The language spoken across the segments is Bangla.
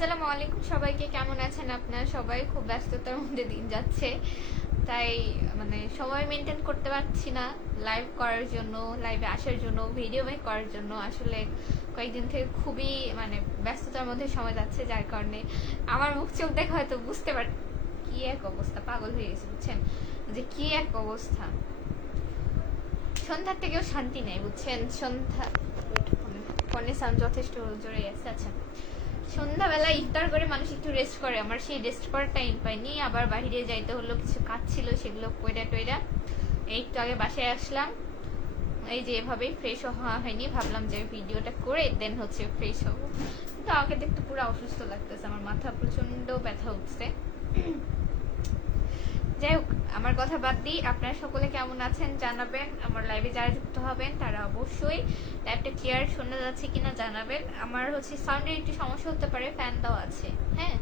আসসালামু আলাইকুম সবাইকে, কেমন আছেন আপনারা সবাই? খুব ব্যস্ততার মধ্যে দিন যাচ্ছে, তাই মানে সময় মেনটেন করতে পারছি না লাইভ করার জন্য, লাইভে আসার জন্য, ভিডিও মেক করার জন্য। আসলে কয়েকদিন থেকে খুবই মানে ব্যস্ততার মধ্যে সময় যাচ্ছে, যার কারণে আমার মুখ চোখ দেখে হয়তো বুঝতে পার কি এক অবস্থা, পাগল হয়ে গেছে বুঝছেন, যে কি এক অবস্থা। সন্ধ্যার থেকেও শান্তি নেই বুঝছেন। সন্ধ্যা ফোনের সাউন্ড যথেষ্ট জোরে আছে। আচ্ছা, সন্ধ্যাবেলা ইফতার করে মানুষ একটু রেস্ট করে, আমার সেই রেস্ট করার টাইম পাইনি। আবার বাইরে যাইতে হলো, কিছু কাজ ছিল, সেগুলো কইরা টইরা এই একটু আগে বাসায় আসলাম। এই যে এভাবেই ফ্রেশ হওয়া হয়নি, ভাবলাম যে ভিডিওটা করে দেন হচ্ছে ফ্রেশ হবো। কিন্তু আমাকে দেখতে পুরো অসুস্থ লাগতেছে, আমার মাথা প্রচন্ড ব্যথা উঠছে। যাই হোক, আমার কথা বাদ দিই, আপনারা সকলে কেমন আছেন জানাবেন। আমার লাইভে যারা যুক্ত হবেন তারা অবশ্যই লাইভটা ক্লিয়ার শোনা যাচ্ছে কিনা জানাবেন। আমার হচ্ছে সাউন্ডের একটু সমস্যা হতে পারে, ফ্যান দেওয়া আছে, হ্যাঁ,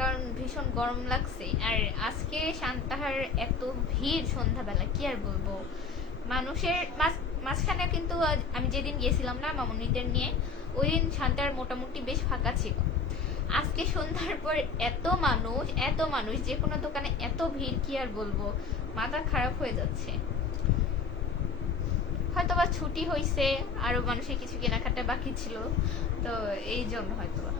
কারণ ভীষণ গরম লাগছে। আর আজকে সান্তাহার এত ভিড় সন্ধ্যাবেলা, কি আর বলবো। মানুষের মাঝখানে কিন্তু আমি যেদিন গিয়েছিলাম না মামুনিদের নিয়ে, ওই দিন সান্তার মোটামুটি বেশ ফাঁকা ছিল। আজকে সন্ধ্যার পর এত মানুষ, যে কোনো দোকানে এত ভিড়, কি আর বলবো, মাথা খারাপ হয়ে যাচ্ছে। হয়তোবা ছুটি হয়েছে, আরো মানুষের কিছু কেনাকাটা বাকি ছিল, তো এই জন্য হয়তোবা।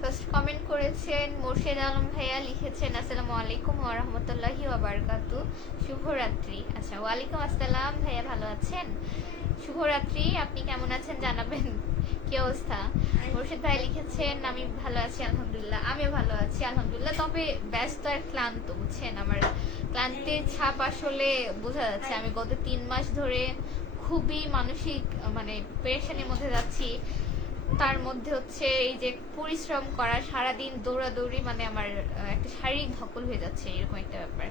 ফার্স্ট কমেন্ট করেছেন মোর্শেদ আলম ভাইয়া, লিখেছেন আসসালামু আলাইকুম ওয়া রাহমাতুল্লাহি ওয়া বারাকাতুহু, শুভরাত্রি। আচ্ছা, ওয়ালাইকুম আসসালাম ভাইয়া, ভালো আছেন? শুভরাত্রি, আপনি কেমন আছেন জানাবেন। কি অবস্থা? মোর্শেদ ভাই লিখেছেন আমি ভালো আছি আলহামদুলিল্লাহ। আমিও ভালো আছি আলহামদুলিল্লাহ, তবে ব্যস্ত আর ক্লান্ত বুঝছেন। আমার ক্লান্তির ছাপ আসলে বোঝা যাচ্ছে। আমি গত 3 মাস ধরে খুবই মানসিক মানে পেরেশানির মধ্যে যাচ্ছি। তার মধ্যে হচ্ছে এই যে পরিশ্রম করা, সারাদিন দৌড়াদৌড়ি, মানে আমার একটা শারীরিক ধকল হয়ে যাচ্ছে, এরকম একটা ব্যাপার।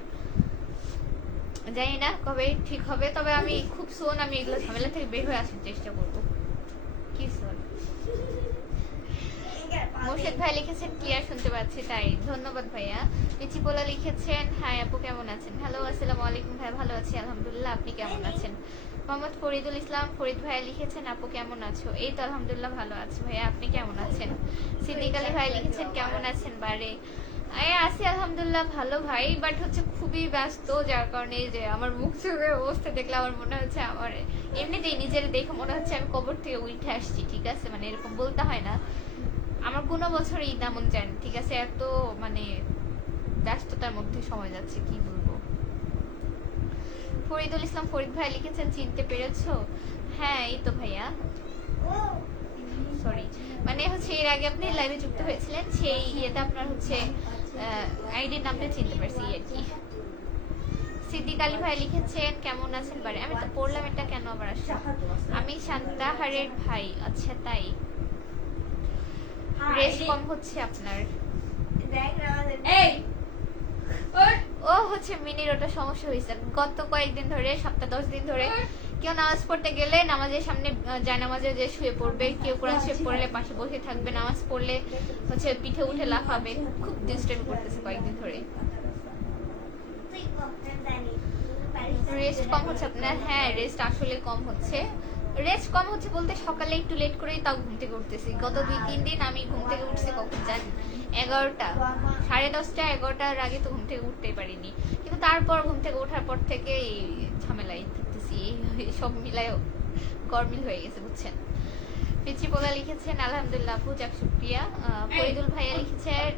জানি না কবে ঠিক হবে, তবে আমি খুব সোন আমি এগুলো ঝামেলা থেকে বের হয়ে আসার চেষ্টা করবো। কি সোন? মোর্শেদ ভাই লিখেছেন ক্লিয়ার শুনতে পাচ্ছি, তাই ধন্যবাদ ভাইয়া। পিচিপোলা লিখেছেন হাই আপু কেমন আছেন? হ্যালো, আসসালামু আলাইকুম ভাই, ভালো আছি আলহামদুলিল্লাহ, আপনি কেমন আছেন? মোহাম্মদ ফরিদুল ইসলাম ফরিদ ভাইয়া লিখেছেন আপু কেমন আছো? এই তো আলহামদুলিল্লাহ ভালো আছি ভাইয়া, আপনি কেমন আছেন? সিদ্দিক আলী ভাই লিখেছেন কেমন আছেন বারে? আছি আলহামদুলিল্লাহ ভালো ভাই, বাট হচ্ছে খুবই ব্যস্ত, যার কারণে যে আমার মুখ চোখের অবস্থা দেখলে আমার মনে হচ্ছে, আমার এমনিতেই নিজের দেখে মনে হচ্ছে আমি কবর থেকে উঠে আসছি, ঠিক আছে, মানে এরকম বলতে হয় না। আমার কোনো বছর ঈদ এমন যায় না, ঠিক আছে, এত মানে ব্যস্ততার মধ্যে সময় যাচ্ছে, কি বলবো। ফরিদুল ইসলাম ফরিদ ভাই লিখেছেন চিনতে পেরেছো? হ্যাঁ এই তো ভাইয়া, সরি, মানে হচ্ছে এর আগে আপনি লাইভে যুক্ত হয়েছিলেন, সেই ইয়েতে আপনার হচ্ছে আইডির নামটা চিনতে পারছি আর কি। সিদ্দিক আলী ভাই লিখেছেন কেমন আছেন বারে? আমি তো পড়লাম, এটা কেন আবার আসছে? আমি শান্তাহারের ভাই। আচ্ছা তাই, রেস্ট কম হচ্ছে আপনার? ও হচ্ছে মিনির ওটা সমস্যা হয়েছে গত কয়েকদিন ধরে, সপ্তাহ 10 দিন ধরে। কেউ নামাজ পড়তে গেলে নামাজের সামনে যায় নামাজে যে শুয়ে পড়বে, কেউ কোরআন শরীফ পড়লে পাশে বসে থাকবে, নামাজ পড়লে হচ্ছে পিঠে উঠে লাফাবে, খুব ডিস্টার্ব করতেছে কয়েকদিন ধরে। রেস্ট কম হচ্ছে আপনার? হ্যাঁ রেস্ট আসলে কম হচ্ছে। রেস্ট কম হচ্ছে বলতে সকালে একটু লেট করেই তাও ঘুম থেকে উঠতেছি। গত 2-3 দিন আমি ঘুম থেকে উঠছি কখন জানি, 11টা, 10:30টা, 11টার আগে তো ঘুম থেকে উঠতেই পারিনি। কিন্তু তারপর ঘুম থেকে ওঠার পর থেকে এই ঝামেলাই থাকতেছি, সব মিলায় গরমিল হয়ে গেছে বুঝছেন। পিচি পোলা লিখেছেন আলহামদুলিল্লাহ আপু, যাক শুক্রিয়া। ফরিদুল ভাইয়া লিখেছেন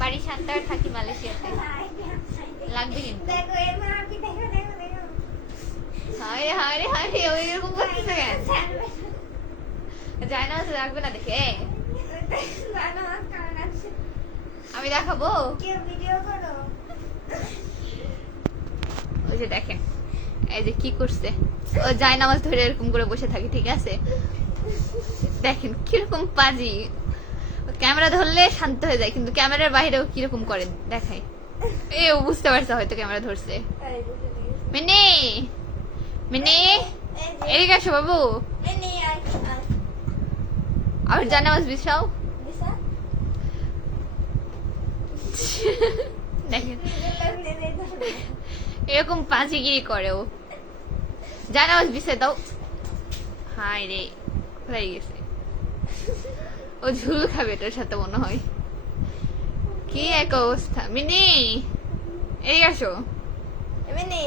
বাড়ি শান্তার, থাকি মালয়েশিয়াতে। লাগবে কিন্তু। হায় হায় রে হায় রে, ওই রকম করতেছে কেন? যায় না রাখবে না দেখে, আমি দেখাবো। ওই যে দেখেন, এই যে কি করছে, ও যায় নামাজ ধরে এরকম করে বসে থাকে, ঠিক আছে, দেখেন কিরকম পাজি। ক্যামেরা ধরলে শান্ত হয়ে যায়, কিন্তু ক্যামেরার বাইরেও কিরকম করে দেখায়। ও বুঝতে পারছে হয়তো ক্যামেরা ধরছে। মিনি মিনি এদিকে আসো বাবু, আবার জানামাজ বিছাও। দেখেন এরকম পাঁচিগিরি করে ও। জানামাজ বিছে দাও। হায় রে, কোথায় গেছে? ও ঝুল খাবে এটার সাথে মনে হয়। কি এক অবস্থা। মিনি এই আসো। মিনি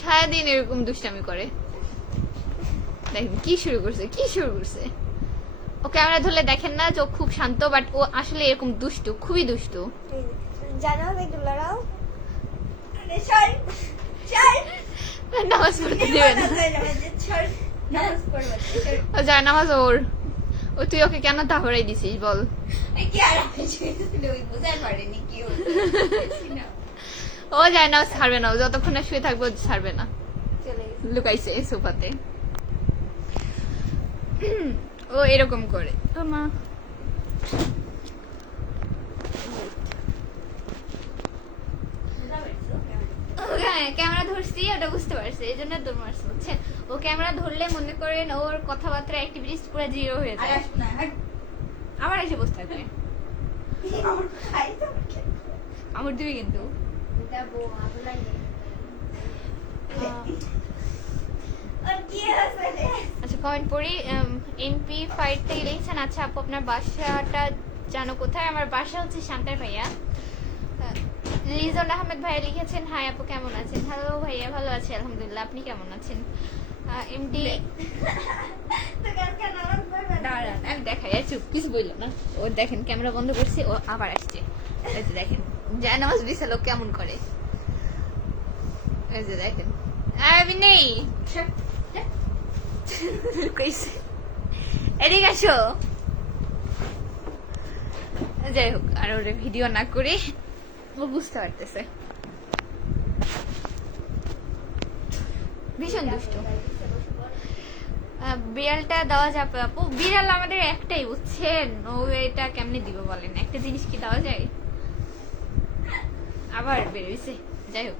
সারাদিন এরকম দুষ্টামি করে। দেখেন কি শুরু করছে। ও ক্যামেরা ধরলে দেখেন না যে ও খুব শান্ত, বাট ও আসলে এরকম দুষ্টু, খুবই দুষ্টু। জানো একটু লড়াও। আরে সর সর, নামাজ পড়তে দিবে না। নামাজ পড়বে। ও যায় নামাজ ওর। ও তুই ওকে কেন তাহরাই দিছিস বল? কি আর ওই বুঝাই পারেনি কি ও যায় না, ছাড়বে না। ও যতক্ষণ না শুয়ে থাকবে ছাড়বে না। চলে গেছে। লুকাইছে সোফাতে। ও এরকম করে। ও মা, ক্যামেরা ধরছি ওটা বুঝতে পারছে, এই জন্য দৌড় মারছে বুঝছেন। ও ক্যামেরা ধরলে মনে করেন ওর কথাবার্তা অ্যাক্টিভিটিস পুরো জিরো হয়ে আর যায়। আসবো না, হাট। আবার এসে বসে থাকবে। আমার খাই তো আমার দিবি কিন্তু। দেবো আবলাই আর কি আছে রে? আচ্ছা কমেন্ট পড়ি। এমপি ফাইট থেকে লিখছেন, আচ্ছা আপু আপনার বাসাটা জানো কোথায়? আমার বাসা হচ্ছে শান্তার ভাইয়া। লিজন আহমেদ ভাইয়া লিখেছেন, হাই আপু কেমন আছেন? হ্যালো ভাইয়া, ভালো আছি আলহামদুলিল্লাহ, আপনি কেমন আছেন? এমডি তোকে আজকে নামাজ পড়বে না? দাঁড়ান আমি দেখাই, আর চুপ, কিছু বললো না। ও দেখেন ক্যামেরা বন্ধ করছে, ও আবার আসছে। এই যে দেখেন যায় নামাজ বিশাল ও কেমন করে। এই যে দেখেন আমি নেই কইছে এদিকে আসো। যাই হোক, আর ওরে ভিডিও না করে ও বুঝতে পারতেছে ভীষণ দুষ্ট। বিড়ালটা দেওয়া যাবে আপু? বিড়াল আমাদের একটাই বুঝছেন, ও এটা কেমনে দিব বলেন? একটা জিনিস কি দেওয়া যায়? আবার বেরোইছে। যাই হোক,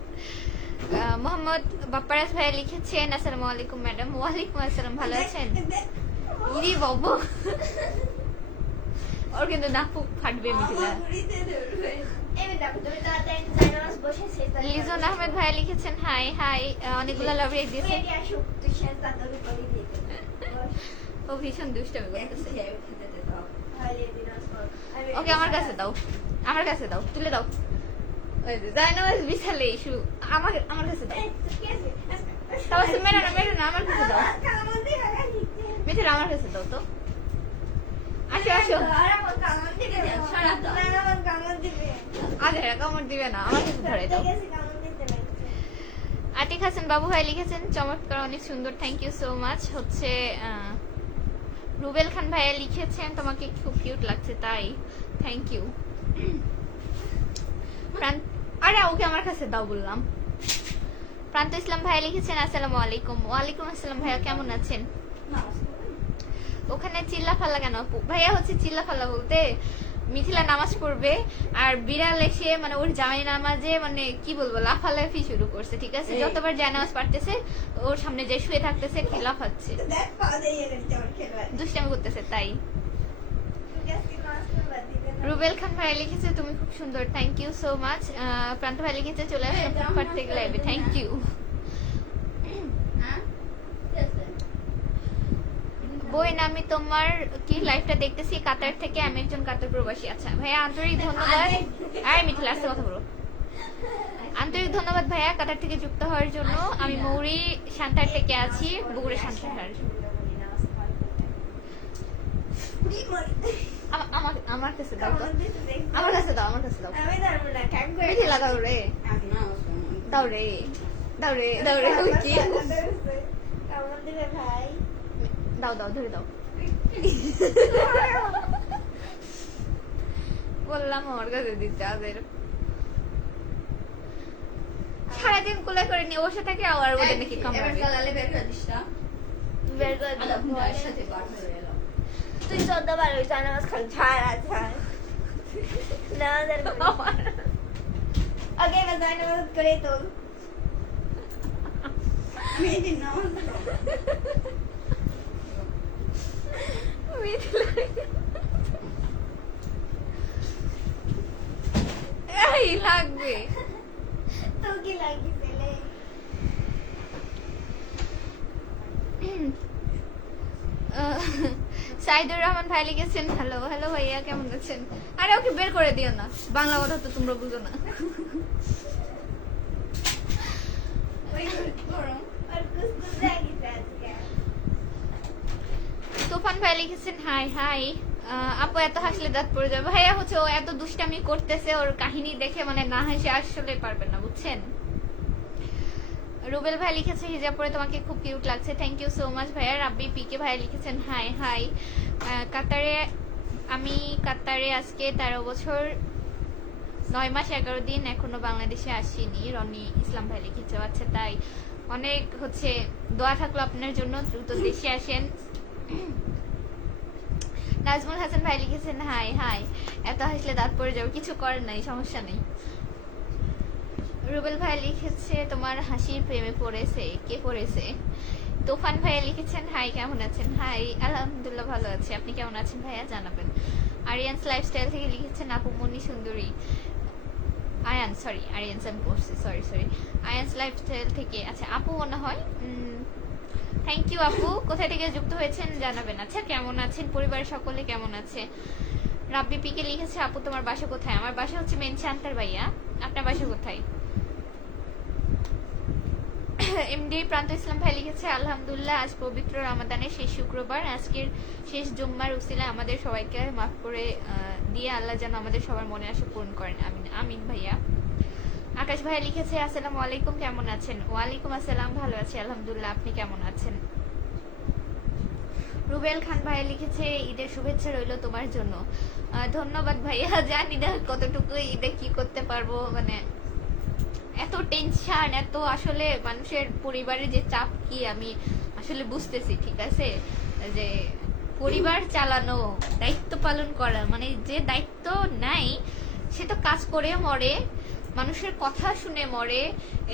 মোহাম্মদ বাপ্পারাজ ভাইয়া লিখেছেন, আসসালামু আলাইকুম ম্যাডাম। ওয়ালাইকুম আসসালাম, ভালো আছেন? ইরি বাবু, ওর কিন্তু নাক ফাটবে মিথিলা। লিজন আহমেদ ভাইয়া লিখেছেন, হাই হাই, অনেকগুলো লাভ রেট দিয়েছেন। ও ভীষণ দুষ্টামি করতেছে। ওকে আমার কাছে দাও, আমার কাছে দাও, তুলে দাও। যায় না বিশালে ইস্যু, আমার কাছে দাও। তাও মেরো না, আমার কাছে দাও। মিথিলা আমার কাছে দাও তো। আসো আসো। আরে কামড় দিবে না, আমার কাছে ধরে দাও। আতিক হাসান বাবু ভাই লিখেছেন, চমৎকার, অনেক সুন্দর, থ্যাংক ইউ সো মাচ। হচ্ছে রুবেল খান ভাইয়া লিখেছেন, তোমাকে খুব কিউট লাগছে, তাই থ্যাংক ইউ। আরে ওকে আমার কাছে দাও বললাম। প্রান্ত ইসলাম ভাইয়া লিখেছেন, আসসালামু আলাইকুম। ওয়ালাইকুম আসসালাম ভাইয়া, কেমন আছেন? ওখানে চিল্লা ফাল্লা কেন আপু? ভাইয়া হচ্ছে চিল্লা ফাল্লা বলতে মিথিলা নামাজ পড়বে আর বিড়াল এসে মানে ওর জামাই নামাজে মানে কি বলবো লাফালাফি শুরু করছে, ঠিক আছে? যতবার জায় নামাজ পড়তেছে ওর সামনে যে শুয়ে থাকতেছে লাফাচ্ছে, দুষ্টামি করতেছে, তাই। রুবেল খান ভাই লিখেছে, তুমি খুব সুন্দর, থ্যাংক ইউ সো মাচ। প্রান্ত ভাই লিখেছে, চলে আসলাম ফ্লিপকার্ট থেকে লাইভে, থ্যাংক ইউ। বইন আমি তোমার কি লাইভটা দেখতেছি কাতার থেকে, আমি একজন কাতার প্রবাসী। আচ্ছা ভাইয়া, আন্তরিক ধন্যবাদ। আরে মিথিলা আসতে কথা বলো। আন্তরিক ধন্যবাদ ভাইয়া কাতার থেকে যুক্ত হওয়ার জন্য। আমি মৌরি শান্তার থেকে আছি, বগুড়া শান্তাহার। আমার কাছে দাও তো, আমার কাছে দাও, আমার কাছে দাও। মিথিলা দাও রে, দাও রে, দাও রে, দাও রে। কি ভাই দাও দাও, ধরে দাও। বললাম আমার কাছে দিতে আদের সারাদিন কোলে করে নিয়ে বসে থাকে, আর ওদের নাকি কামড়াবে। তুই 14 বার ওই জানাজ খাল ছাড়া ছাড় আগে এবার জানাজ করে তো এই লাগবে তো কি লাগিছে সাইদুর রহমান ভাই লিখেছেন হ্যালো হ্যালো ভাইয়া কেমন আছেন। আরে ওকে বের করে দিও না, বাংলা কথা তো তোমরা বুঝো না। और कुछ कुछ जाएगी आज क्या তুফান ভাই লিখেছেন হাই হাই। আপু এত হাসলে দাঁত পড়ে যাবে। ভাইয়া হচ্ছে ও এত দুষ্টামি করতেছে, ওর কাহিনী দেখে মানে না হাসে আসলে পারবেন না, বুঝছেন। রুবেল ভাই লিখেছে হিজাব পরে তোমাকে খুব কিউট লাগছে, থ্যাংক ইউ সো মাচ ভাইয়া। রাব্বি পিকে ভাই লিখেছেন হাই হাই। আমি কাতারে আজকে 13 বছর 9 মাস 11 দিন, এখনো বাংলাদেশে আসিনি। রনি ইসলাম ভাই লিখেছে আচ্ছা তাই, অনেক হচ্ছে দোয়া থাকলো আপনার জন্য, দ্রুত দেশে আসেন। নাজমুল হাসান ভাই লিখেছেন হাই হাই। এত হাসলে দাঁত পড়ে যাবে, কিছু করার নাই, সমস্যা নেই। রুবেল ভাই লিখেছে তোমার হাসির প্রেমে পড়েছে, কে পড়েছে। তুফান ভাইয়া লিখেছেন হাই কেমন আছেন। হাই আলহামদুলিল্লাহ ভালো আছি, আপনি কেমন আছেন ভাইয়া জানাবেন। আরিয়ান্স লাইফস্টাইল থেকে লিখেছেন আপু মনি সুন্দরী। আরিয়ান্স আমি পড়ছি, সরি আরিয়ান্স লাইফস্টাইল থেকে, আচ্ছা আপু মনে হয়। থ্যাংক ইউ আপু, কোথায় থেকে যুক্ত হয়েছেন জানাবেন। আচ্ছা কেমন আছেন, পরিবারের সকলে কেমন আছে। রাব্বি পিকে লিখেছে আপু তোমার বাসা কোথায়। আমার বাসা হচ্ছে মেন শান্তার ভাইয়া, আপনার বাসা কোথায়। এমডি প্রান্ত ইসলাম ভাই লিখেছে আলহামদুলিল্লাহ আজ পবিত্র রমাদানের শেষ শুক্রবার, আজকের শেষ জুম্মার উসিলায় আমাদের সবাইকে মাফ করে দিয়ে আল্লাহ যেন আমাদের সবার মনে আশা পূরণ করেন, আমিন আমিন ভাইয়া। আকাশ ভাইয়া লিখেছে আসসালামু আলাইকুম কেমন আছেন। ওয়ালাইকুম আসসালাম, ভালো আছি আলহামদুলিল্লাহ, আপনি কেমন আছেন। রুবেল খান ভাইয়া লিখেছে ঈদের শুভেচ্ছা রইল তোমার জন্য। ধন্যবাদ ভাইয়া, জানি না কতটুকু ঈদে কি করতে পারবো, মানে এত টেনশন, এত আসলে মানুষের পরিবারের যে চাপ কি আমি আসলে বুঝতেছি, ঠিক আছে, যে পরিবার চালানো, দায়িত্ব পালন করা, মানে যে দায়িত্ব নাই সে তো কাজ করে মরে, মানুষের কথা শুনে মরে,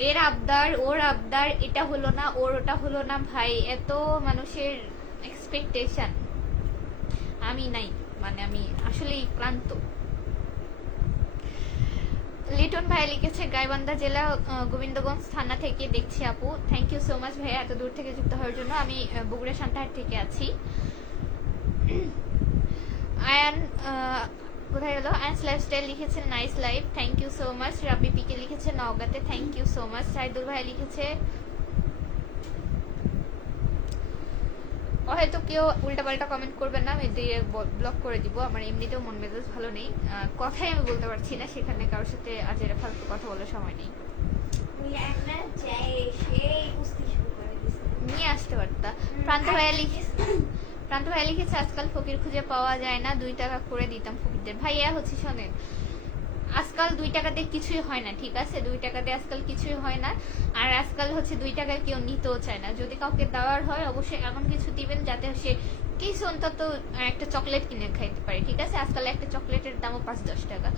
এর আবদার ওর আবদার, এটা হলো না ওর ওটা হলো না, ভাই এত মানুষের এক্সপেকটেশন আমি নাই, মানে আমি আসলেই ক্লান্ত। লিটন ভাই লিখেছে গাইবান্ধা জেলা গোবিন্দগঞ্জ থানা থেকে দেখছি আপু, থ্যাংক ইউ সো মাচ ভাইয়া এত দূর থেকে যুক্ত হওয়ার জন্য। আমি বগুড়া সান্তাহাট থেকে আছি। আয়ান কোথায় গেল। আয়ান্স লাইফস্টাইল লিখেছেন nice life, thank you so much. Rabbi PK লিখেছে নওগাঁতে, thank you so much. Saidul ভাই লিখেছে হয়তো কেউ উল্টাপাল্টা কমেন্ট করবেন না, আমি দিয়ে ব্লক করে দিব, আমার এমনিতেও মন মেজাজ ভালো নেই, কথাই আমি বলতে পারছি না, সেখানে কারোর সাথে আজ এরা ফালতু কথা বলার সময় নেই। নিয়ে আসতে পারতা। প্রান্ত ভাইয়া লিখেছে আজকাল ফকির খুঁজে পাওয়া যায় না, 2 টাকা করে দিতাম ফকিরদের। ভাইয়া হচ্ছে শোনেন, আজকাল 2 টাকাতে কিছুই হয় না, ঠিক আছে, 2 টাকাতে আজকাল কিছুই হয় না। আর আজকাল হচ্ছে 2 টাকায় কেউ নিতেও চায় না, যদি কাউকে দেওয়ার হয় অবশ্যই এমন কিছু দিবেন যাতে সে কিছু অন্তত একটা চকলেট কিনে খাইতে পারে, ঠিক আছে। আজকাল একটা চকলেটের দামও 5-10 টাকা,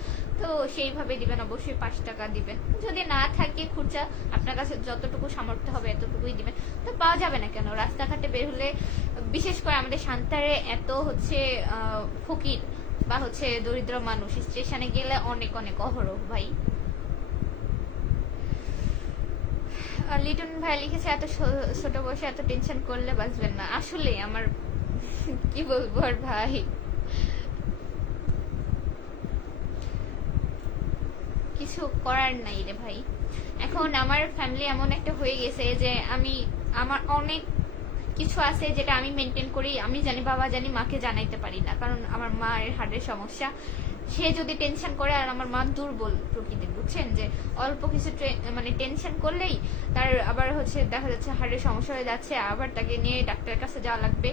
তো সেইভাবে দিবেন, অবশ্যই 5 টাকা দিবেন। যদি না থাকে খুচরা আপনার কাছে যতটুকু সামর্থ্য হবে এতটুকুই দিবেন, তো পাওয়া যাবে না কেন। রাস্তাঘাটে বের হলে বিশেষ করে আমাদের সান্তারে এত হচ্ছে ফকির বা হচ্ছে দরিদ্র মানুষ, স্টেশনে গেলে অনেক অনেক অহরহ ভাই। লিটন ভাই লিখেছে এত ছোট বয়সে এত টেনশন করলে বাঁচবেন না। আসলে আমার কি বলবো আর ভাই, কিছু করার নাই রে ভাই। এখন আমার ফ্যামিলি এমন একটা হয়ে গেছে যে আমার অনেক কিছু আছে যেটা আমি মেনটেন করি, আমি জানি বাবা জানি, মাকে জানাইতে পারি না, কারণ আমার মায়ের হার্টের সমস্যা, সে যদি টেনশন করে, আর আমার মা দুর্বল প্রকৃতির, বুঝছেন, যে অল্প কিছু মানে টেনশন করলেই তার আবার হচ্ছে দেখা যাচ্ছে হার্টের সমস্যা হয়ে যাচ্ছে, আবার তাকে নিয়ে ডাক্তারের কাছে যাওয়া লাগবে,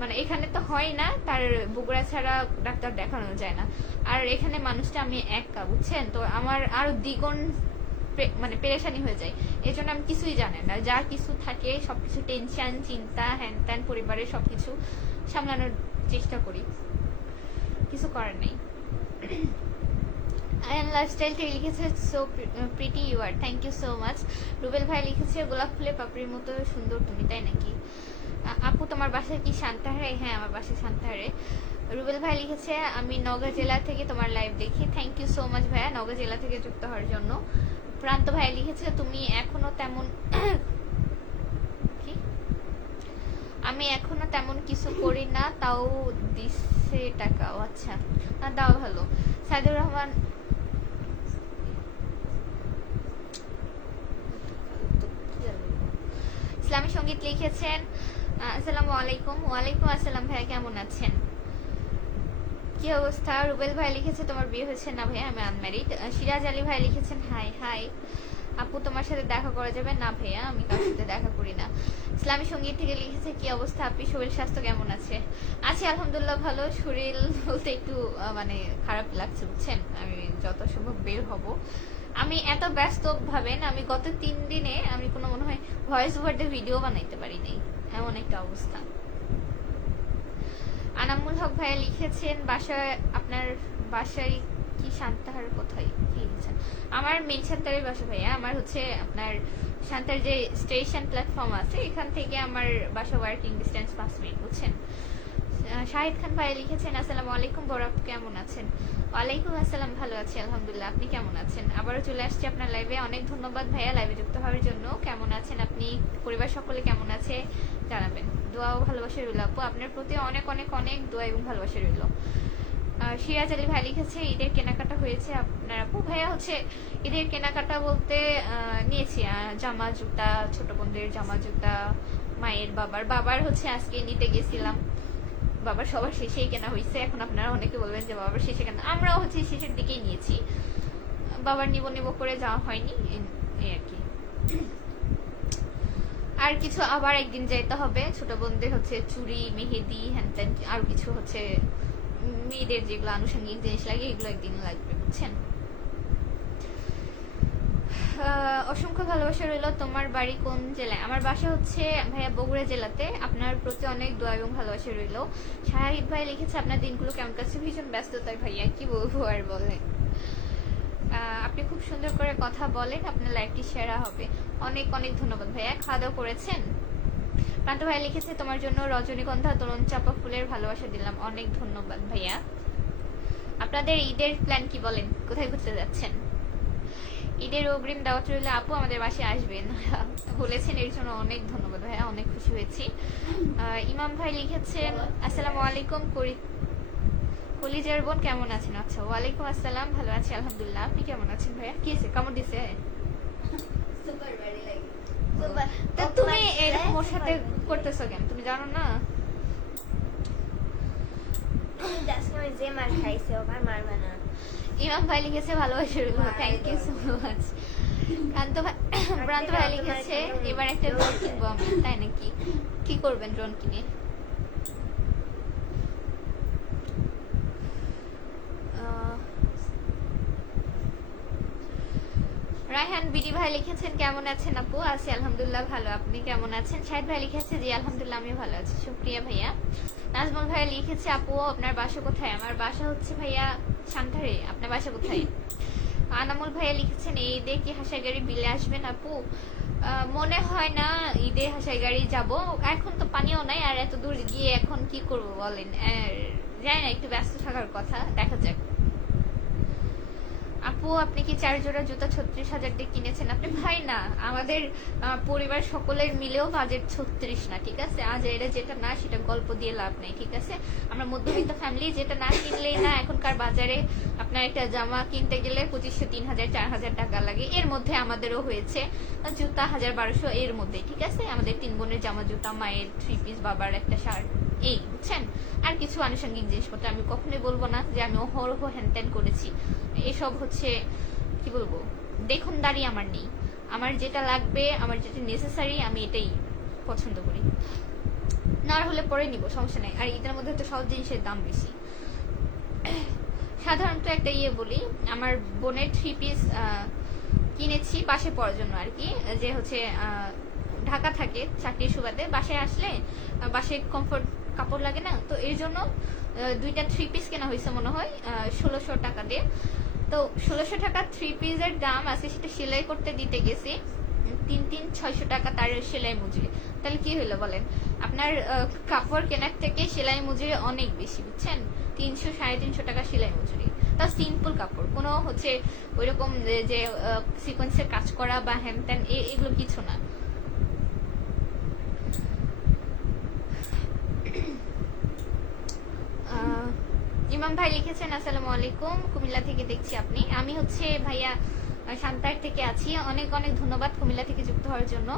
মানে এখানে তো হয় না, তার বগুড়া ছাড়া ডাক্তার দেখানো যায় না, আর এখানে মানুষটা আমি একা, বুঝছেন, তো আমার আরো দ্বিগুণ মানে পেরেশানি হয়ে যায়। এই জন্য আমি কিছুই জানি না, যা কিছু থাকে সবকিছু টেনশন চিন্তা হ্যান ত্যান পরিবারের সবকিছু সামলানোর চেষ্টা করি, কিছু করার নেই। আয়ান লাইফস্টাইল থেকে লিখেছে so pretty you are, thank you so much. Rubel ভাই লিখেছে গোলাপ ফুলে পাপড়ির মতো সুন্দর তুমি, তাই নাকি। আপু তোমার বাসা কি সান্তাহারে। হ্যাঁ আমার বাসা সান্তাহারে। রুবেল ভাই লিখেছে আমি নওগাঁ জেলা থেকে তোমার লাইভ দেখি, থ্যাংক ইউ সো মাচ ভাইয়া নওগাঁ জেলা থেকে যুক্ত হওয়ার জন্য। প্রান্ত ভাই লিখেছে তুমি এখনো তেমন কি আমি এখনো তেমন কিছু করি না, তাও দিচ্ছে টাকা। ও আচ্ছা, দাও ভালো। সাইদুর রহমান ইসলামী সঙ্গীত লিখেছেন আসসালামু আলাইকুম। ওয়ালাইকুম আসসালাম ভাইয়া, কেমন আছেন? কি অবস্থা? রুবেল ভাই লিখেছে তোমার বিয়ে হয়েছে না ভাইয়া, আমি আনম্যারিড। সিরাজ আলী ভাই লিখেছেন হাই হাই আপু, তোমার সাথে দেখা করা যাবে না ভাইয়া, আমি কারোর সাথে দেখা করি না। ইসলামী সঙ্গীত থেকে লিখেছে কি অবস্থা আপনি, শরীর স্বাস্থ্য কেমন আছে? আছি আলহামদুলিল্লাহ ভালো। শরীর বলতে একটু মানে খারাপ লাগছে বুঝছেন, আমি যত সম্ভব বের হব। আমি এত ব্যস্ত ভাবেন, আমি গত 3 দিনে আমি কোনো মনে হয় ভয়েস ওভার দিয়ে ভিডিও বানাইতে পারি নাই, এমন একটা অবস্থা। আনামুল হক ভাইয়া লিখেছেন বাসায়, আপনার বাসায় কি সান্তাহার কোথায় কি লিখেছেন? আমার মেন সান্তাহারের বাসা ভাইয়া, আমার হচ্ছে আপনার সান্তাহার যে স্টেশন প্ল্যাটফর্ম আছে এখান থেকে আমার বাসা ওয়ার্কিং ডিস্টেন্স 5 মিনিট বুঝছেন। শাহিদ খান ভাইয়া লিখেছেন আসসালামু আলাইকুম বড় আপু, কেমন আছেন? ওয়ালাইকুম আসসালাম, ভালো আছি আলহামদুলিল্লাহ, আপনি কেমন আছেন? আবারও চলে আসছি আপনার লাইভে, অনেক ধন্যবাদ ভাইয়া লাইভে যুক্ত হওয়ার জন্য। কেমন আছেন আপনি, পরিবার সকলে কেমন আছে জানাবেন। দোয়া ও ভালোবাসা রইল আপু, আপনার প্রতি অনেক অনেক অনেক দোয়া এবং ভালোবাসা রইল। সিরাজ আলী ভাই লিখেছে ঈদের কেনাকাটা হয়েছে আপনার আপু? ভাইয়া হচ্ছে ঈদের কেনাকাটা বলতে নিয়েছি জামা জুতা, ছোট বোনদের জামা জুতা, মায়ের বাবার হচ্ছে আজকে নিতে গেছিলাম, বাবার সবার শেষেই কেনা হয়েছে। এখন আপনারা অনেকে বলবেন যে বাবার শেষে কেনা, আমরাও হচ্ছে শেষের দিকেই নিয়েছি, বাবার নিব করে যাওয়া হয়নি এই আর কি। আর কিছু আবার একদিন যাইতে হবে, ছোট বোনদের হচ্ছে চুড়ি মেহেদি হ্যান ত্যান আর কিছু হচ্ছে মেয়েদের যেগুলো আনুষঙ্গিক জিনিস লাগে এগুলো একদিন লাগবে বুঝছেন। অসংখ্য ভালোবাসা রইল। তোমার বাড়ি কোন জেলায়? আমার বাসা হচ্ছে ভাইয়া বগুড়া জেলাতে। আপনার প্রতি অনেক দোয়া এবং ভালোবাসা রইল। শাহিদ ভাই লিখেছে আপনার দিনগুলো কেমন কাছে? ভীষণ ব্যস্ততায় ভাইয়া, কি বলবো আর বলে। আপনি খুব সুন্দর করে কথা বলেন, আপনার লাইভটি সেরা হবে। অনেক অনেক ধন্যবাদ ভাইয়া। খাওয়া দাওয়া করেছেন? প্রান্ত ভাই লিখেছে তোমার জন্য রজনীগন্ধা তরুণ চাপা ফুলের ভালোবাসা দিলাম। অনেক ধন্যবাদ ভাইয়া। আপনাদের ঈদের প্ল্যান কি বলেন, কোথায় ঘুরতে যাচ্ছেন? ঈদের অগ্রিম দাওয়াত রইল আপু, আমাদের বাসায় আসবেন বলেছেন, এর জন্য অনেক ধন্যবাদ ভাইয়া, অনেক খুশি হয়েছি। ইমাম ভাই লিখেছেন আসসালামু আলাইকুম কলিজার বোন কেমন আছেন? আচ্ছা ওয়ালাইকুম আসসালাম, ভালো আছি আলহামদুলিল্লাহ, আপনি কেমন আছেন ভাইয়া? কি আছে, কামড় দিছে? Super very like. তো তুমি এরকম ওর সাথে করতেছো কেন, তুমি জানো না? That's no যে মার খাইছে ওভার মারবে না। ইমাম ভাই লিখেছে ভালোবাসা রইল, থ্যাংক ইউ সো মাচ। প্রান্ত ভাই লিখেছে এবার একটা ড্রোন কিনবো আমি। তাই নাকি, কি করবেন ড্রোন কিনে? রায়হান বিডি ভাই লিখেছেন কেমন আছেন আপু? আছি আলহামদুলিল্লাহ ভালো, আপনি কেমন আছেন? শাহিদ ভাই লিখেছে জি আলহামদুলিল্লাহ আমি ভালো আছি, শুকরিয়া ভাইয়া। নাজমুল ভাই লিখেছে আপু আপনার বাসা কোথায়? আমার বাসা হচ্ছে ভাইয়া সান্তাহারে, আপনার বাসা কোথায়? আনামুল ভাইয়া লিখেছেন এই ঈদে কি হাসাই গাড়ি বিলে আসবেন আপু? মনে হয় না ঈদে হাসাই গাড়ি যাব, এখন তো পানিও নাই, আর এত দূর গিয়ে এখন কি করব বলেন, জানি না, একটু ব্যস্ত থাকার কথা, দেখা যাক। আপু আপনি কি 4 জোড়া জুতা 36,000 দিয়ে কিনেছেন? আপনি ভাই না, আমাদের পরিবার সকলের মিলেও বাজেট 36 না, ঠিক আছে? আজ এটা যেটা না সেটা গল্প দিয়ে লাভ নেই, ঠিক আছে? আমরা মধ্যবিত্ত ফ্যামিলি, যেটা না কিনলেই না। এখনকার বাজারে আপনার একটা জামা কিনতে গেলে 2500, 3000, 4000 টাকা লাগে, এর মধ্যে আমাদেরও হয়েছে। জুতা 1000-1200 এর মধ্যে, ঠিক আছে? আমাদের 3 বোনের জামা জুতা, মায়ের 3 পিস, বাবার একটা শার্ট, এই বুঝছেন। আর কিছু আনুষঙ্গিক জিনিসপত্র, আমি কখনোই বলবো না যে আমি অহরহ হ্যানত্যান করেছি, এসব হচ্ছে কি বলবো, দেখুন দাঁড়িয়ে আমার নেই। আমার যেটা লাগবে, আমার যেটা নেসেসারি, আমি এটাই পছন্দ করি, না হলে পরে নিব, সমস্যা নাই। আর ঈদের মধ্যে তো সব জিনিসের দাম বেশি। সাধারণত একটা বলি, আমার বোনের 3 পিস কিনেছি বাসে পড়ার জন্য আর কি, যে হচ্ছে ঢাকা থাকে চাকরির সুবাদে, বাসায় আসলে বাসে কমফোর্ট কাপড় লাগে না, তো এর জন্য 2টা 3 পিস কেনা হয়েছে মনে হয় 1600 টাকা দিয়ে। তো 1600 টাকা 3 পিসের দাম আছে, সেটা সেলাই করতে দিতে গেছি 600 টাকা তার সেলাই মজুরি। তাহলে কি হলো বলেন, আপনার কাপড় কেনার থেকে সেলাই মজুরি অনেক বেশি, বুঝছেন? 300-350 টাকা সেলাই মজুরি, তা সিম্পল কাপড়, কোনো হচ্ছে ওইরকম যে সিকোয়েন্সের কাজ করা বা হ্যান ত্যান এগুলো কিছু না। ইমাম ভাই লিখেছেন আসসালামু আলাইকুম, কুমিল্লা থেকে দেখছি আপনি। আমি হচ্ছে ভাইয়া সান্তার থেকে আছি। অনেক অনেক ধন্যবাদ কুমিল্লা থেকে যুক্ত হওয়ার জন্য।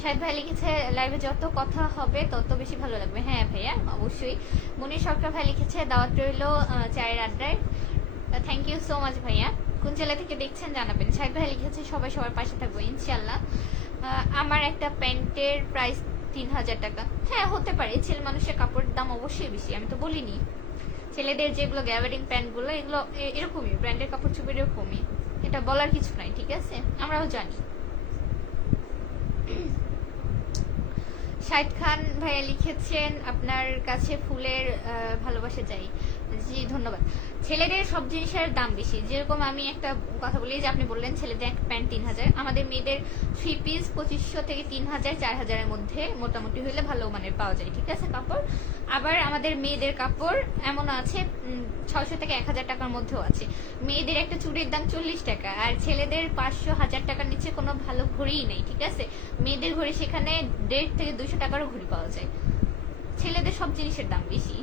শাহেদ ভাই লিখেছে লাইভে যত কথা হবে তত বেশি ভালো লাগবে। হ্যাঁ ভাইয়া অবশ্যই। মনির সরকার ভাই লিখেছে দাওয়াত রইল চায়ের আড্ডায়। থ্যাংক ইউ সো মাচ ভাইয়া। কোন জেলা থেকে দেখছেন জানাবেন। শাহেদ ভাই লিখেছে সবাই সবার পাশে থাকবো ইনশাল্লাহ। আমার একটা প্যান্টের প্রাইস 3000 টাকা। হ্যাঁ হতে পারে, ছেলে মানুষের কাপড়ের দাম অবশ্যই বেশি, আমি তো বলিনি। ছেলেদের যেগুলো গ্যাবারিং প্যান্টগুলো এগুলো এরকমই, ব্র্যান্ডের কাপড় চোপড় এরকমই, এটা বলার কিছু নাই, ঠিক আছে, আমরাও জানি। শাহিদ খান ভাইয়া লিখেছেন আপনার কাছে ফুলের ভালোবাসা চাই। জি ধন্যবাদ। ছেলেদের সব জিনিসের দাম বেশি, যেরকম আমি একটা কথা বলি যে আপনি বললেন ছেলেদের এক প্যান্ট 3000, আমাদের মেয়েদের 3 পিস 2500 থেকে 3000 4000-এর মধ্যে মোটামুটি হইলে ভালো মানের পাওয়া যায়, ঠিক আছে কাপড়। আবার আমাদের মেয়েদের কাপড় এমন আছে 600 থেকে 1000 টাকার মধ্যেও আছে। মেয়েদের একটা চুড়ির দাম 40 টাকা, আর ছেলেদের 500-1000 টাকার নিচে কোনো ভালো ঘড়িই নেই, ঠিক আছে। মেয়েদের ঘড়ি সেখানে 150 থেকে 200 টাকারও ঘড়ি পাওয়া যায়। ছেলেদের সব জিনিসের দাম বেশি,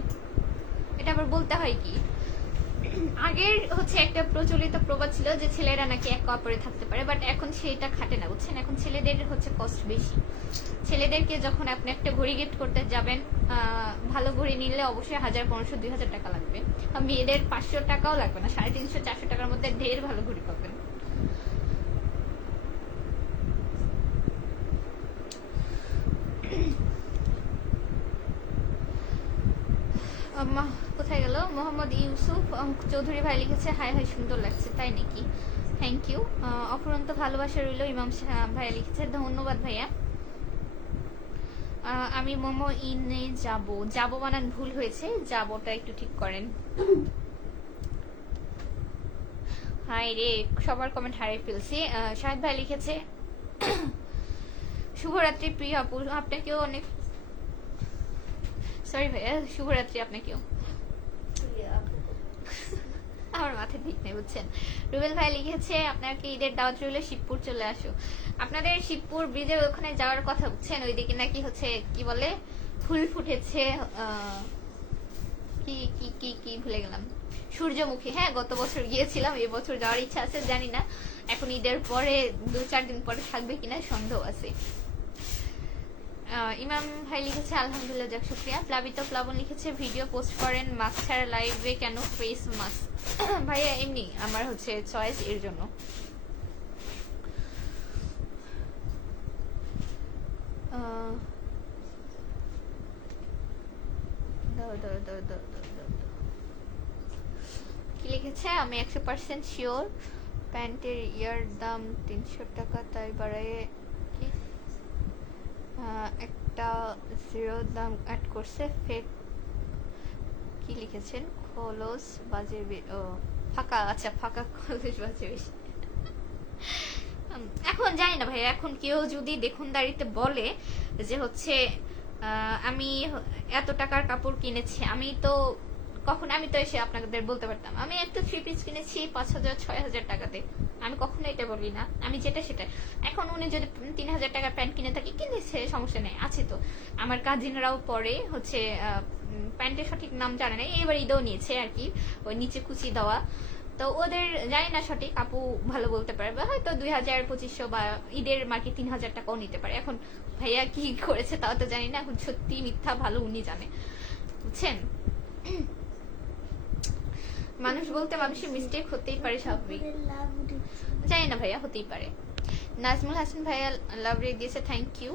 এটা আবার বলতে হয় কি, আগের হচ্ছে একটা প্রচলিত প্রবাদ ছিল যে ছেলেরা নাকি এক কাপড়ে থাকতে পারে, বাট এখন সেটা খাটে না, বুঝছেন। এখন ছেলেদের হচ্ছে কস্ট বেশি। ছেলেদেরকে যখন আপনি একটা ঘড়ি গিফট করতে যাবেন, ভালো ঘড়ি নিলে অবশ্যই 1500-2000 টাকা লাগবে। আর মেয়েদের 500 টাকাও লাগবে না, 350-400 টাকার মধ্যে ঢের ভালো ঘড়ি পাবেন। কোথায় গেল? মোহাম্মদ ইউসুফ চৌধুরী ভাই লিখেছে হাই হাই সুন্দর লাগছে। তাই নাকি? Thank you. অফুরন্ত ভালোবাসা রইল। ইমাম ভাইয়া লিখেছে ধন্যবাদ ভাইয়া। আমি মোমো ইনে যাব বানান ভুল হয়েছে, যাবোটা একটু ঠিক করেন। হাই রে, সবার কমেন্ট হারিয়ে ফেলছি। শাহেদ ভাই লিখেছে শুভরাত্রি প্রিয় আপু, আপনাকেও অনেক সরি ভাইয়া, শুভরাত্রি আপনাকেও। আমার মাথায় ঠিক নেই, বুঝছেন। রুবেল ভাই লিখেছে আপনাকে ঈদের দাওয়াত রইল, শিবপুর চলে আসো। আপনাদের শিবপুর ব্রিজের ওখানে যাওয়ার কথা, বুঝছেন, ওইদিকে নাকি হচ্ছে কি বলে ফুল ফুটেছে, কি কি কি কি ভুলে গেলাম, সূর্যমুখী। হ্যাঁ গত বছর গিয়েছিলাম, এবছর যাওয়ার ইচ্ছা আছে, জানি না এখন ঈদের পরে 2-4 দিন পরে থাকবে কিনা সন্দেহ আছে। ইমাম ভাই লিখেছে আলহামদুলিল্লাহ যাক শুকরিয়া। প্লাবিত প্লাবন লিখেছে ভিডিও পোস্ট করেন মাস্ক ছাড়া লাইভে কেন, ফেস মাস্ক। ভাইয়া এমনি আমার হচ্ছে চয়েস, এর জন্য। কি লিখেছে আমি 100% শিওর প্যান্টের ইয়ার দাম 300 টাকা, তাই বাড়ায় কি একটা 0 দাম অ্যাড করছে। ফেক কি লিখেছেন, খোলস বাজে ও ফাঁকা, আচ্ছা ফাঁকা খোলস বাজে বেশি। এখন জানি না ভাই, এখন কেউ যদি দেখুন দাঁড়িতে বলে যে হচ্ছে আমি এত টাকার কাপড় কিনেছি, আমি তো এসে আপনাদের বলতে পারতাম আমি একটা 3 পিস কিনেছি 5000-6000 টাকাতে, আমি কখনো এটা বলি না, আমি যেটা সেটা। এখন উনি যদি 3000 টাকার প্যান্ট কিনে থাকি, কিনেছে সমস্যা নেই, আছে তো। আমার কাজিনরাও পরে হচ্ছে প্যান্টের সঠিক নাম জানে না, এবার ঈদেও নিয়েছে আর কি, ওই নিচে কুচি দেওয়া, তো ওদের জানি না সঠিক, আপু ভালো বলতে পারবে, হয়তো 2000-2500 বা ঈদের মার্কে 3000 টাকাও নিতে পারে। এখন ভাইয়া কি করেছে তাও তো জানি না, এখন সত্যি মিথ্যা ভালো উনি জানে, বুঝছেন। মানুষ বলতে মানুষের মিস্টেক হতেই পারে, স্বাভাবিক, জানি না ভাইয়া, হতেই পারে। নাজমুল হাসান ভাইয়া লাভ রেট দিয়েছে, থ্যাংক ইউ।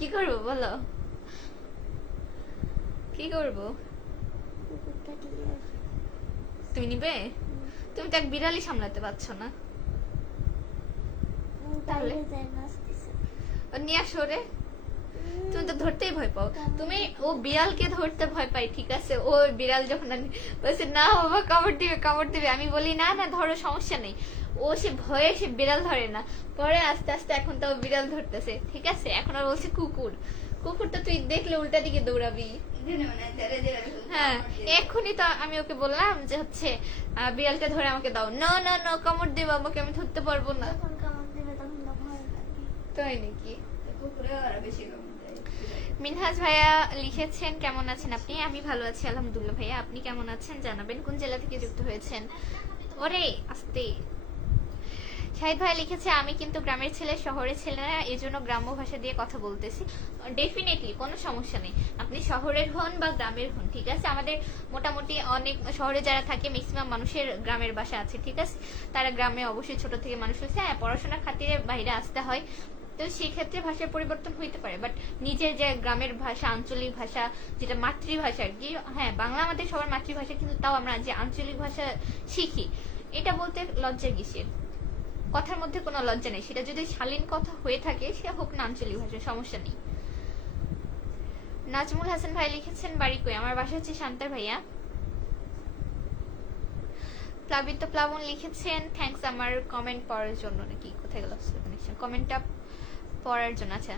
কি করবো বলো, কি করবো? তুমি নিবে? তুমি তো এক বিড়ালই সামলাতে পারছো না, তাহলে নিয়ে আসো রে। তুমি তো ধরতেই ভয় পাও, তুমি ও বিড়ালকে ধরতে ভয় পাই, ঠিক আছে, ও বিড়াল যখন বলছে না বাবা কামড় দিবে, আমি বলি না না ধরো সমস্যা নেই, ও সে ভয়ে সে বিড়াল ধরে না, পরে আস্তে আস্তে এখন তো বিড়াল ধরতেছে, ঠিক আছে। এখন আর বলছে কুকুর তো তুই দেখলে উল্টা দিকে দৌড়াবি। হ্যাঁ এখনই তো আমি ওকে বললাম যে হচ্ছে বিড়ালটা ধরে আমাকে দাও, না না না কামড় দেবে আমাকে, আমি ধরতে পারবো না। তাই নাকি? মিনহাজ ভাইয়া লিখেছেন কেমন আছেন আপনি? আমি ভালো আছি আলহামদুলিল্লাহ। ভাইয়া আপনি কেমন আছেন জানাবেন। কোন জেলা থেকে যুক্ত হয়েছেন? ওরে আস্তে। শাহিদ ভাই লিখেছে আমি কিন্তু গ্রামের ছেলে, শহরের ছেলে না, এই জন্য গ্রাম্য ভাষা দিয়ে কথা বলতেছি। ডেফিনেটলি কোনো সমস্যা নেই, আপনি শহরের হন বা গ্রামের হন, ঠিক আছে। আমাদের মোটামুটি অনেক শহরে যারা থাকে ম্যাক্সিমাম মানুষের গ্রামের ভাষা আছে, ঠিক আছে। তারা গ্রামে অবশ্যই ছোট থেকে মানুষ হয়েছে, হ্যাঁ পড়াশোনার খাতিরে বাইরে আসতে হয়, তো সেক্ষেত্রে ভাষার পরিবর্তন হইতে পারে। বাট নিজের যে গ্রামের ভাষা, আঞ্চলিক ভাষা, যেটা মাতৃভাষা আর কি, হ্যাঁ বাংলা আমাদের সবার মাতৃভাষা, কিন্তু তাও আমরা যে আঞ্চলিক ভাষা শিখি, এটা বলতে লজ্জা কিসের? কথার মধ্যে কোনো লজ্জা নেই, সেটা যদি শালীন কথা হয়ে থাকে সেটা হোক না আঞ্চলিক ভাষা, সমস্যা নেই। নাজমুল হাসান ভাই লিখেছেন বাড়ি কই? আমার বাসা হচ্ছে শান্তার ভাইয়া। প্লাবিত প্লাবন লিখেছেন থ্যাঙ্কস আমার কমেন্ট পড়ার জন্য, নাকি কোথায় গেল কমেন্টটা পড়ার জন্য? আচ্ছা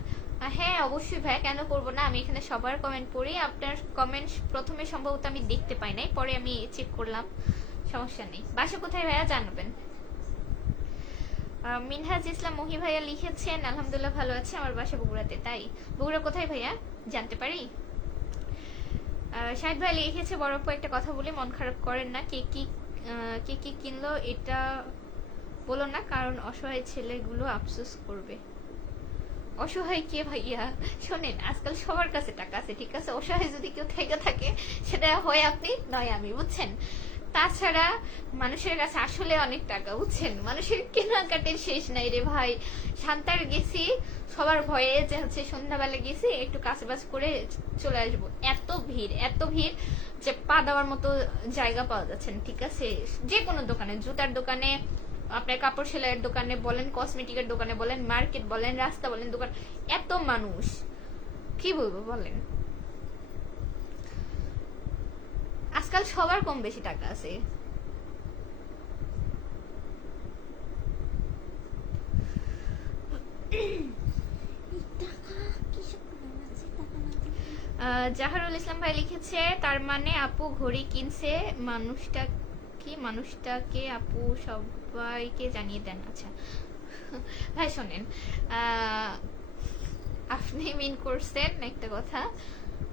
হ্যাঁ অবশ্যই ভাই, কেন করবো না, আমি এখানে সবার কমেন্ট পড়ি। আপনার কমেন্ট প্রথমে সম্ভবত আমি দেখতে পাই নাই, পরে আমি চেক করলাম, সমস্যা নেই। বাসা কোথায় ভাইয়া জানাবেন। মিনহাজ ইসলাম মহি ভাইয়া লিখেছেন আলহামদুলিল্লাহ ভালো আছে, আমার বাসা বগুড়াতে। তাই বগুড়া কোথায় ভাইয়া জানতে পারি? শাহিদ ভাই লিখেছে বড় আপু একটা কথা বলি, মন খারাপ করেন না, কে কি কিনলো এটা বলো না, কারণ অসহায় ছেলেগুলো আফসোস করবে। অসহায় কে ভাইয়া? শোনেন আজকাল সবার কাছে টাকা আছে, ঠিক আছে, অসহায় যদি কেউ থেকে থাকে সেটা হয় আপনি নয় আমি, বুঝছেন। তাছাড়া মানুষের কাছে আসলে অনেক টাকা, বুঝছেন, মানুষের কেনাকাটির শেষ নাই রে ভাই। শান্তার গেছি সবার ভয়ে, যে হচ্ছে সন্ধ্যাবেলা গেছি একটু কাছাবাজ করে চলে আসবো, এত ভিড় যে পা দেওয়ার মতো জায়গা পাওয়া যাচ্ছে না, ঠিক আছে। যে কোনো দোকানে, জুতার দোকানে, আপনার কাপড় সেলাইয়ের দোকানে বলেন, কসমেটিকের দোকানে বলেন, মার্কেট বলেন, রাস্তা বলেন, দোকান, এত মানুষ, কি বলবো বলেন। আজকাল সবার কম বেশি টাকা আছে। জাহারুল ইসলাম ভাই লিখেছে তার মানে আপু ঘড়ি কিনছে, মানুষটাকে আপু সবাইকে জানিয়ে দেন। আচ্ছা ভাই শোনেন, আপনি মিন করছেন একটা কথা,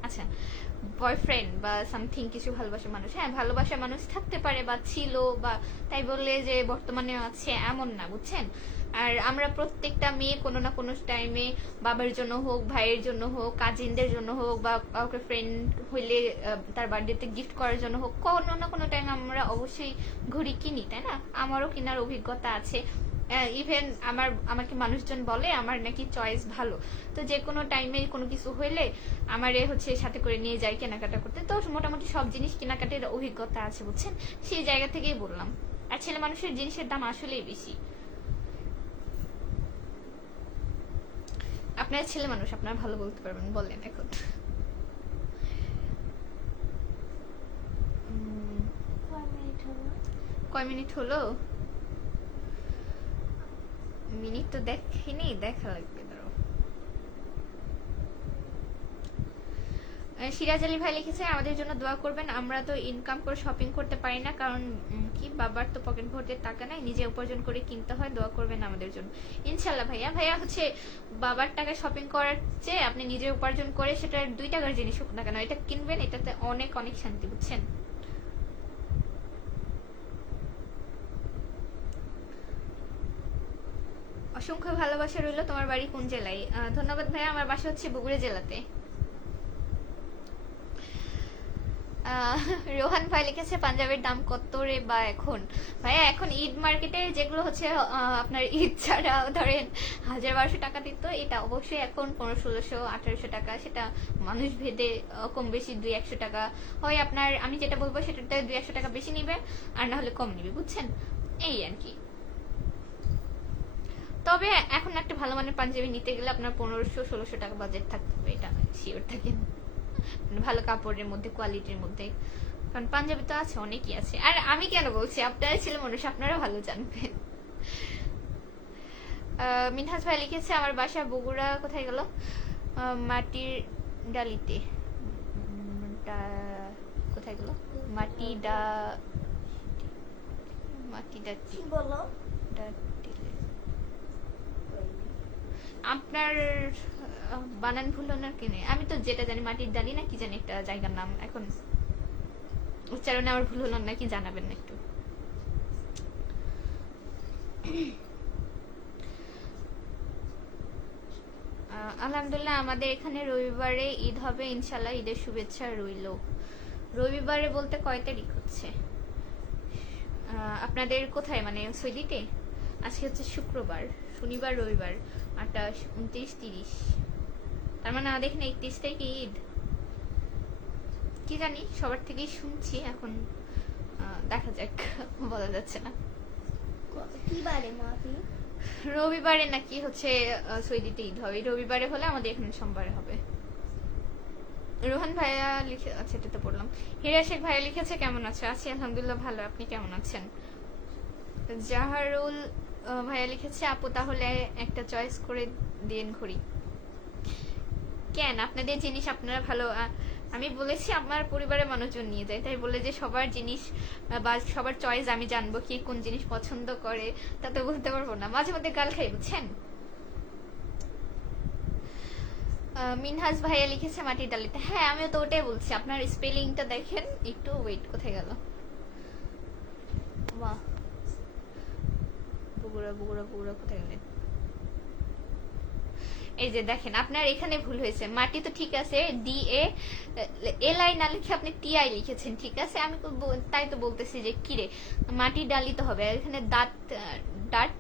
আচ্ছা বয়ফ্রেন্ড বা সামথিং কিছু ভালোবাসা মানুষ, হ্যাঁ ভালোবাসা মানুষ থাকতে পারে বা ছিল, বা তাই বললে যে বর্তমানে আছে এমন না, বুঝছেন। আর আমরা প্রত্যেকটা মেয়ে কোনো না কোনো টাইমে বাবার জন্য হোক, ভাইয়ের জন্য হোক, কাজিনদের জন্য হোক, বা কাউকে ফ্রেন্ড হইলে তার বার্থডেতে গিফট করার জন্য হোক, কোনো না কোনো টাইমে আমরা অবশ্যই ঘড়ি কিনি, তাই না? আমারও কেনার অভিজ্ঞতা আছে। ইভেন আমাকে মানুষজন বলে আমার নাকি চয়েস ভালো, তো যে কোনো টাইমে কোনো কিছু হইলে আমারে হচ্ছে সাথে করে নিয়ে যায় কেনাকাটা করতে, তো মোটামুটি সব জিনিস কেনাকাটার অভিজ্ঞতা আছে, বুঝছেন, সেই জায়গা থেকেই বললাম। আর ছেলে মানুষের জিনিসের দাম আসলেই বেশি। আপনার ছেলে মানুষ, আপনারা ভালো বলতে পারবেন, বললেন এখন। কয় মিনিট হলো? মিনিট তো দেখিনি, দেখা লাগবে। সিরাজ আলী ভাই লিখেছে আমাদের জন্য দোয়া করবেন, আমরা তো ইনকাম করে শপিং করতে পারি না, কারণ কি বাবার তো পকেট ভর্তি টাকা নাই, নিজে উপার্জন করে কিনতে হয়, দোয়া করবেন আমাদের জন্য। ইনশাল্লাহ ভাইয়া হচ্ছে বাবার টাকা শপিং করার চেয়ে আপনি নিজে উপার্জন করে সেটা 2 টাকার জিনিস হোক না কেন এটা কিনবেন, এটাতে অনেক অনেক শান্তি, বুঝছেন। অসংখ্য ভালোবাসা রইল। তোমার বাড়ি কোন জেলায়? ধন্যবাদ ভাইয়া, আমার বাসা হচ্ছে বগুড়া জেলাতে। রোহান ভাই লিখেছে পাঞ্জাবের দাম কত রে বা এখন? ভাইয়া এখন ঈদ মার্কেটে যেগুলো হচ্ছে আপনার ঈদ ছাড়া ধরেন 1000-1200 টাকা দিত, এটা অবশ্যই এখন 1500-1600-1800 টাকা, সেটা মানুষ ভেদে কম বেশি 200-100 টাকা হয়। আপনার আমি যেটা বলবো সেটাতে 200-100 টাকা বেশি নিবে, আর না হলে কম নিবে, বুঝছেন, এই আর কি। তবে এখন একটা ভালো মানের পাঞ্জাবি নিতে গেলে আপনার 1500-1600 টাকা বাজেট থাকতে হবে, এটা শিওর থাকেন, ভালো কাপড়ের মধ্যে, কোয়ালিটির মধ্যে, কারণ পাঞ্জাবি তো আছে অনেকই আছে। আর আমি কেন বলছি, আপনারা ছেলে মানুষ, আপনারা ভালো জানবেন। মিনহাজ ভাই লিখেছে আমার বাসা বগুড়া, কোথায় গেল, মাটির ডালিতে, কোথায় গেল, মাটি বলো আপনার বানান ভুল না কিনে আমি তো যেটা জানি মাটির ডালি না কি জানি একটা জায়গার নাম, এখন উচ্চারণে আমার ভুল হলো নাকি জানাবেন না একটু। আলহামদুলিল্লাহ আমাদের এখানে রবিবারে ঈদ হবে ইনশাল্লাহ, ঈদের শুভেচ্ছা রইল। রবিবারে বলতে কয় তারিখ হচ্ছে আপনাদের কোথায়, মানে সৌদিতে? আজকে হচ্ছে শুক্রবার, শনিবার, রবিবার 28, 29, 30, তার মানে আমাদের এখানে 31 তারিখে ঈদ। কি জানি, সবার থেকেই শুনছি, এখন দেখা যাক, বলা যাচ্ছে না। কি বারে মাফি? রবিবারে নাকি হচ্ছে সৌদিতে ঈদ হবে, রবিবারে হলে আমাদের এখানে সোমবারে হবে। রোহান ভাইয়া লিখে, আচ্ছা এটা তো পড়লাম। হীরা শেখ ভাইয়া লিখেছে কেমন আছো? আছি আলহামদুলিল্লাহ ভালো, আপনি কেমন আছেন? জাহারুল ভাইয়া লিখেছে আপু তাহলে একটা চয়েস করে দিন ঘড়ি। কেন, আপনাদের জিনিস আপনারা ভালো, আমি বলেছি আমার পরিবারের মানুষজন নিয়ে যায়, তাই বলে যে সবার জিনিস বা সবার চয়েস আমি জানবো কি কোন জিনিস পছন্দ করে তা তো বলতে পারবো না, মাঝে মধ্যে গাল খাই বুঝছেন। মিনহাজ ভাইয়া লিখেছে মাটির ডালিতে, হ্যাঁ আমিও তো ওটাই বলছি, আপনার স্পেলিংটা দেখেন একটু, ওয়েট কোথায় গেল, বাহ বগুড়া বগুড়া বগুড়া কোথায় গেলেন, এই যে দেখেন আপনার এখানে ভুল হয়েছে, মাটি তো ঠিক আছে, DA না লিখে আপনি TI লিখেছেন, ঠিক আছে, আমি তাই তো বলতেছি যে কিরে মাটি ডালি তো হবে, এখানে ডাট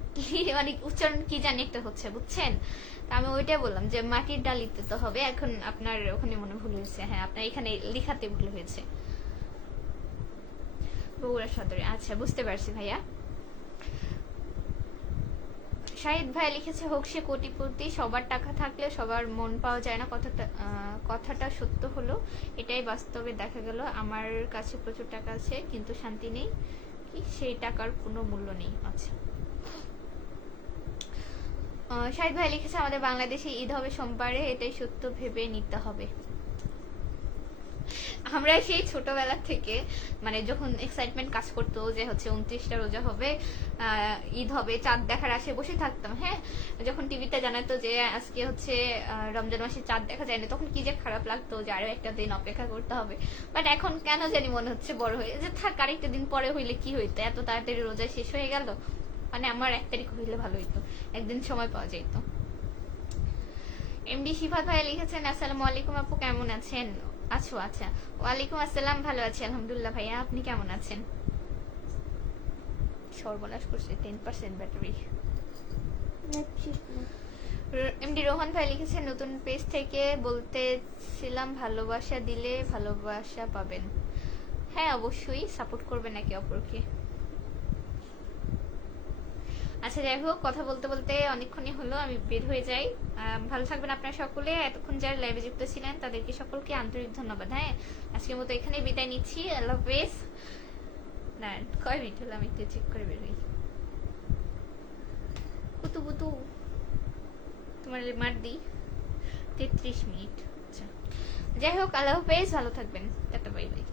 মানে উচ্চারণ কি জানি একটা হচ্ছে বুঝছেন, আমি ওইটাই বললাম যে মাটির ডালিতে তো হবে, এখন আপনার ওখানে মনে ভুল হয়েছে, হ্যাঁ আপনার এখানে লেখাতে ভুল হয়েছে, বগুড়া সদরে, আচ্ছা বুঝতে পারছি ভাইয়া। শাহিদ ভাই লিখেছে হোক সে কোটিপতি, সবার টাকা থাকলে সবার মন পাওয়া যায় না, কথাটা সত্য হলো, এটাই বাস্তবে দেখা গেল, আমার কাছে প্রচুর টাকা আছে কিন্তু শান্তি নেই, কি সেই টাকার কোনো মূল্য নেই। আচ্ছা শাহিদ ভাই লিখেছে আমাদের বাংলাদেশে ঈদ হবে সোমবারে, এটাই সত্য ভেবে নিতে হবে। আমরা সেই ছোটবেলা থেকে মানে যখন এক্সাইটমেন্ট কাজ করতো যে হচ্ছে 29টা রোজা হবে, ঈদ হবে, চাঁদ দেখার আশে বসে থাকতাম, হ্যাঁ যখন টিভিতে জানাতো যে আজকে হচ্ছে রমজান মাসে চাঁদ দেখা যায় না, তখন কি যে খারাপ লাগতো যে আরো একটা দিন অপেক্ষা করতে হবে, বাট এখন কেন জানি মনে হচ্ছে বড় হয়ে যে থাক আরেকটা দিন পরে হইলে কি হইতো, এত তাড়াতাড়ি রোজা শেষ হয়ে গেল, মানে আমার 1 তারিখ হইলে ভালো হইতো, একদিন সময় পাওয়া যেত। এমডি শিফাত ভাই লিখেছেন আসসালামু আলাইকুম আপু কেমন আছেন? আচ্ছা আচ্ছা, ওয়ালাইকুম আসসালাম, ভালো আছি আলহামদুলিল্লাহ ভাইয়া, আপনি কেমন আছেন? সর্বনাশ করছে 10% ব্যাটারি। এমডি রোহান ভাই লিখেছেন নতুন পেজ থেকে বলতেছিলাম ভালোবাসা দিলে ভালোবাসা পাবেন, হ্যাঁ অবশ্যই সাপোর্ট করবেন একে অপরকে। আচ্ছা যাই হোক, কথা বলতে বলতে অনেকক্ষণই হলো, আমি বের হয়ে যাই। ভালো থাকবেন আপনারা সকলে, এতক্ষণ যারা লাইভে যুক্ত ছিলেন তাদেরকে সকলকে আন্তরিক ধন্যবাদ। হ্যাঁ আজকের মতো এখানে বিদায় নিচ্ছি, আল্লাহ হাফেজ। না কয় মিনিট হলো আমি একটু চেক করে বের হই। পুতু পুতু তোমার মার দি 33 মিনিট। আচ্ছা যাই হোক, আল্লাহ হাফেজ, ভালো থাকবেন, টাটা বাই বাই।